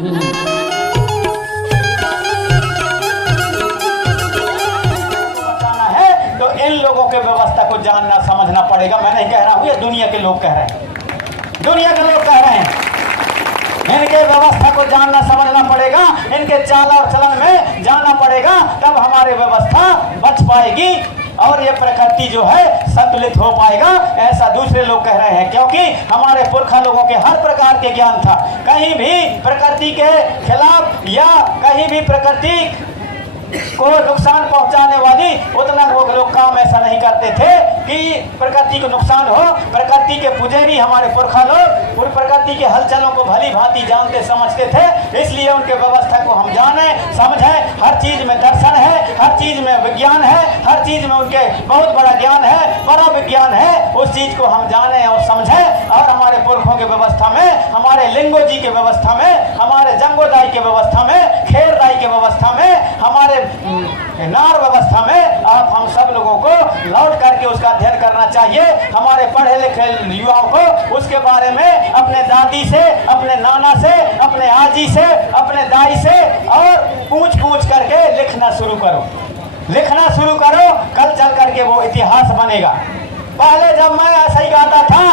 बताना है तो इन लोगों के व्यवस्था को जानना समझना पड़ेगा। मैं नहीं कह रहा हूँ, ये दुनिया के लोग कह रहे हैं, दुनिया के लोग कह रहे हैं। इनके व्यवस्था को जानना समझना पड़ेगा, इनके चाल और चलन में जाना पड़ेगा, तब हमारी व्यवस्था बच पाएगी और ये प्रकृति जो है संतुलित हो पाएगा, ऐसा दूसरे लोग कह रहे हैं। क्योंकि हमारे पुरखा लोगों के हर प्रकार के ज्ञान था। कहीं भी प्रकृति के खिलाफ या कहीं भी प्रकृति को नुकसान पहुंचाने वाली उतना लोग काम ऐसा नहीं करते थे कि प्रकृति को नुकसान हो। प्रकृति के पुजारी हमारे पुरखा लोग उन प्रकृति के हलचलों को भली भांति जानते समझते थे, इसलिए उनके व्यवस्था को हम जाने समझें। हर चीज में दर्शन है, हर चीज में विज्ञान है, हर चीज में उनके बहुत बड़ा ज्ञान है, बड़ा विज्ञान है। उस चीज को हम जाने और समझें और हमारे पुरखों के व्यवस्था में, हमारे लिंगो जी के व्यवस्था में, हमारे जंगोदाई के व्यवस्था में, खेरदाई के व्यवस्था में, हमारे नार व्यवस्था में आप हम सब लोगों को लौट करके उसका अध्ययन करना चाहिए। हमारे पढ़े लिखे युवाओं को उसके बारे में अपने दादी से, अपने नाना से, अपने आजी से, अपने दाई से और पूछ करके लिखना शुरू करो, लिखना शुरू करो। कल चल करके वो इतिहास बनेगा। पहले जब मैं ऐसा ही गाता था,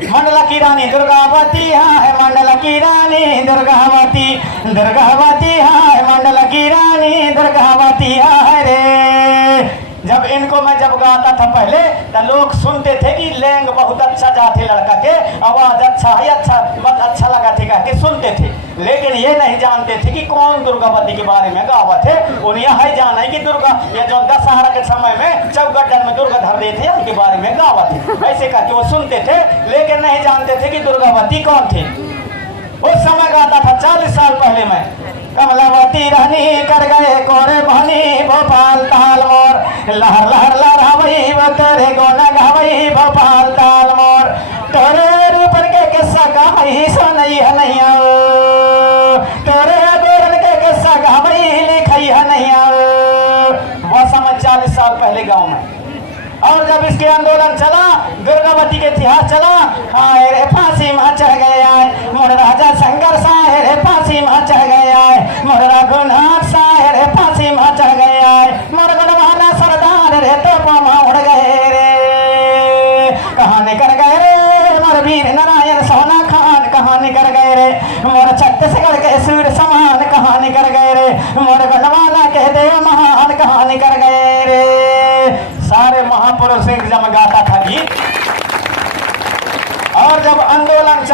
मंडला की रानी दुर्गावती हाँ है, मंडला की रानी दुर्गावती, दुर्गावती हाँ है, मंडला की रानी दुर्गावती हाँ है रे। जब इनको मैं जब गाता था पहले तो लोग सुनते थे कि लेंग बहुत अच्छा जाते, लड़का के आवाज अच्छा है, अच्छा लगा थे कह के सुनते थे। लेकिन ये नहीं जानते थे कि कौन दुर्गावती के बारे में गावत है। उन्हें यह जाना है कि दुर्गा ये जो दशहरा के समय में चौगड्डन में दुर्गा धर देते हैं उनके बारे में गावत है, ऐसे करके वो सुनते थे। लेकिन नहीं जानते थे कि दुर्गावती कौन थे। उस समय गाता था 40 साल पहले मैं, कमलावती रहनी कर गए कोरे बहनी भोपाल ताल मोर, लहर लहर लहरावई वो तेरे गोना गावई भोपाल ताल मोर, तोरे रूपन के किस्सा गावई सुनई है नहीं, तोरे गोरन के किस्सा गावई लिखई है नहीं। वो समय 40 साल पहले गाँव में। और जब इसके आंदोलन चला, दुर्गावती के इतिहास चला, हाय रे फांसी में चढ़ गया है मोर राजा शंकर साहे रे, फांसी में चढ़ गया है मोर रघुनाथ साहे रे, फांसी में चढ़ गया है मोर गढ़वाला सरदार रे, तो पामा उड़ गए रे। कहाँ निकल गए रे मोर वीर नारायण सोना खान, कहाँ निकल गए रे मोर छत्तीसगढ़ के सूर्य समान, कहाँ निकल गए रे मोर गढ़वाला के देव महान, कहाँ निकल गए रे। सारे महापुरुष से जब गाता था गीत। और जब आंदोलन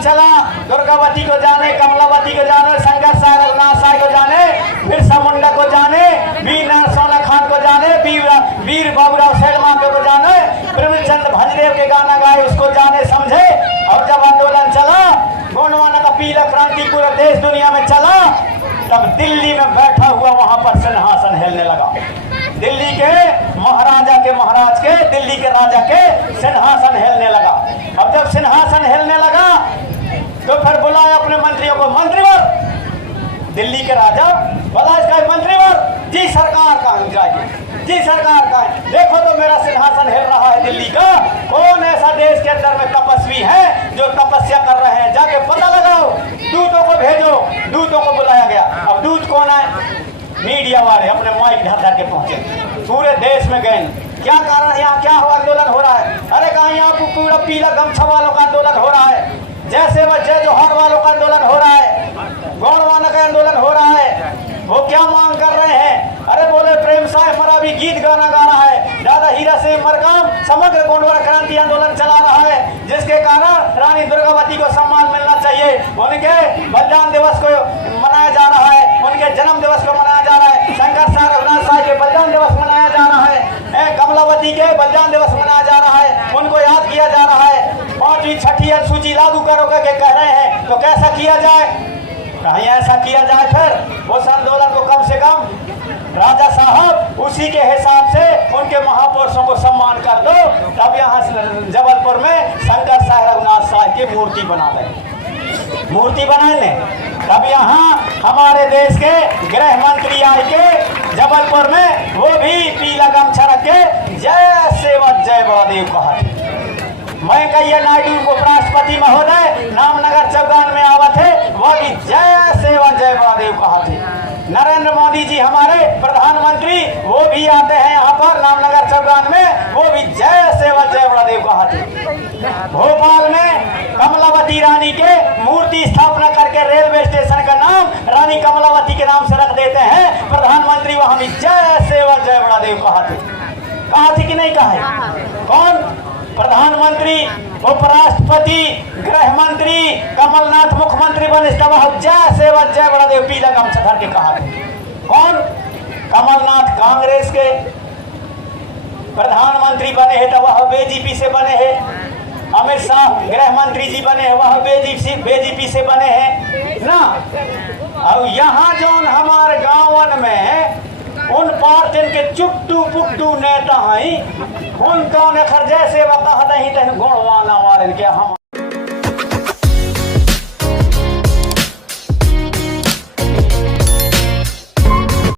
चला, दुर्गावती को जाने, कमलावती को जाने, शंकर साहे रघुनाथ साहे को जाने, बिरसा मुंडा को जाने, वीर सोना खान को जाने, वीर बाबूराव शर्मा को जाने, प्रेमचंद भंजदेव के गाना गाए उसको जाने समझे। और जब आंदोलन चला, गोंडवाना का पीला क्रांति पूरा देश दुनिया में चला, तब दिल्ली में बैठा हुआ वहां पर सिंहासन हिलने लगा। दिल्ली के महाराजा के महाराज के, दिल्ली के राजा के सिंहासन हिलने लगा। अब जब सिंहासन हिलने लगा तो फिर बुलाया अपने मंत्रियों को, मंत्रीवर, दिल्ली के राजा बोला इसका मंत्रीवर, जी सरकार कहाँ जाएगी, जी सरकार कहाँ, देखो तो मेरा सिंहासन हिल रहा है दिल्ली का, कौन ऐसा देश के अंदर में तपस्वी है जो तपस्या कर रहे हैं, जाके पता लगाओ, दूतों को भेजो। दूतों को बुलाया गया। अब दूत कौन है? मीडिया वाले अपने माइक धर के पहुंचे, पूरे देश में गए, क्या कारण, यहाँ क्या हो आंदोलन हो रहा है? अरे कहा यहाँ पूरा पीला गमछा वालों का आंदोलन हो रहा है, जैसे वह जय जोहार वालों का आंदोलन हो रहा है, गौड़वाना का आंदोलन हो रहा है। वो क्या मांग कर रहे हैं? अरे बोले प्रेम साहब हमारा भी गीत गाना गा रहा है, दादा हीरा सिंह मरकाम समग्र गोंडवाना क्रांति आंदोलन चला रहा है, जिसके कारण रानी दुर्गावती को सम्मान मिलना चाहिए। उनके बलिदान दिवस को मनाया जा रहा है, उनके जन्म दिवस को मनाया जा रहा है, शंकर साहे रघुनाथ साहे के बलिदान दिवस मनाया जा रहा है, कमलावती के बलिदान दिवस मनाया जा रहा है, उनको याद किया जा रहा है। 5वीं 6ठी अनुसूची लागू करोगे के कह रहे हैं, तो कैसा किया जाए? कहीं ऐसा किया जाए फिर उस आंदोलन को कम से कम राजा साहब उसी के हिसाब से उनके महापुरुषों को सम्मान कर दो, तब यहाँ जबलपुर में शंकर साहे रघुनाथ साहे की मूर्ति बना लें, मूर्ति बना लें। तब यहाँ हमारे देश के गृह मंत्री आए के जबलपुर में, वो भी पीला गमछा रख के जय सेवा जय बड़देव कहा। मैं कहिए नायडू उपराष्ट्रपति महोदय, नामनगर वो भी जय सेवा जय बड़ा देव कहा थे। भोपाल में कमलावती रानी के मूर्ति स्थापना करके रेलवे स्टेशन का नाम रानी कमलावती के नाम से रख देते हैं। प्रधानमंत्री वहां भी जय सेवा जय बड़ा देव कहा थे कि नहीं कहा है? कौन? प्रधानमंत्री, उपराष्ट्रपति, गृह मंत्री, कमलनाथ मुख्यमंत्री बने तब जय सेवा जय बड़ा देव पीला गमछा धर के कहा थे। कौन? कमलनाथ कांग्रेस के प्रधानमंत्री बने हैं तो वह बीजेपी से बने हैं। अमित शाह गृह मंत्री जी बने हैं, वह बीजेपी से बने हैं ना। अब यहाँ जो हमारे गाँवन में उन पार्टिन के चुट्टू पुट्टू नेता हैं, उन कौन खर जैसे वह कहते हैं गुणवाना वाले के हम